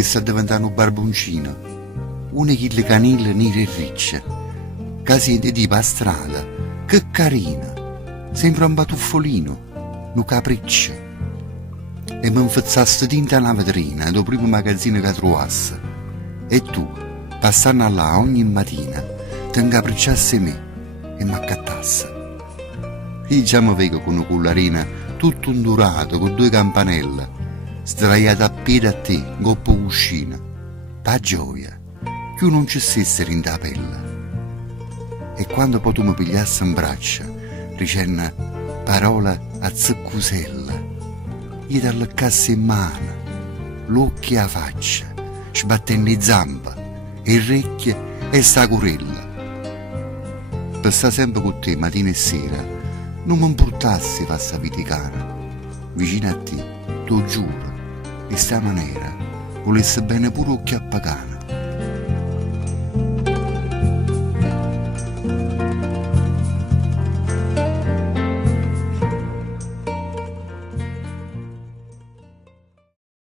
volesse diventare un barboncino, una di le canille nere e ricce, che siede tipo a strada, che carina, sembra un batuffolino, un capriccio. E mi infazzasse tinta una vetrina, il primo magazzino che trovassi. E tu, passando là ogni mattina, ti incapricciassi me e mi accattassi. Io già mi vedo con una collarina tutto ondurato, con 2 campanelle, sdraiata a piedi a te, coppa cuscina. Pa gioia, che io non ci stessero in da pelle. E quando poi tu mi pigliassi in braccia, dicendo parole a ziccusella, io ti allecassi in mano, l'occhio a faccia, sbattendo le zampe, le orecchie e sta curella. Per stare sempre con te mattina e sera, non mi importassi fassa viticana. Vicino a te, t'ho giuro, di sta maniera, volesse bene pure occhio a pagana.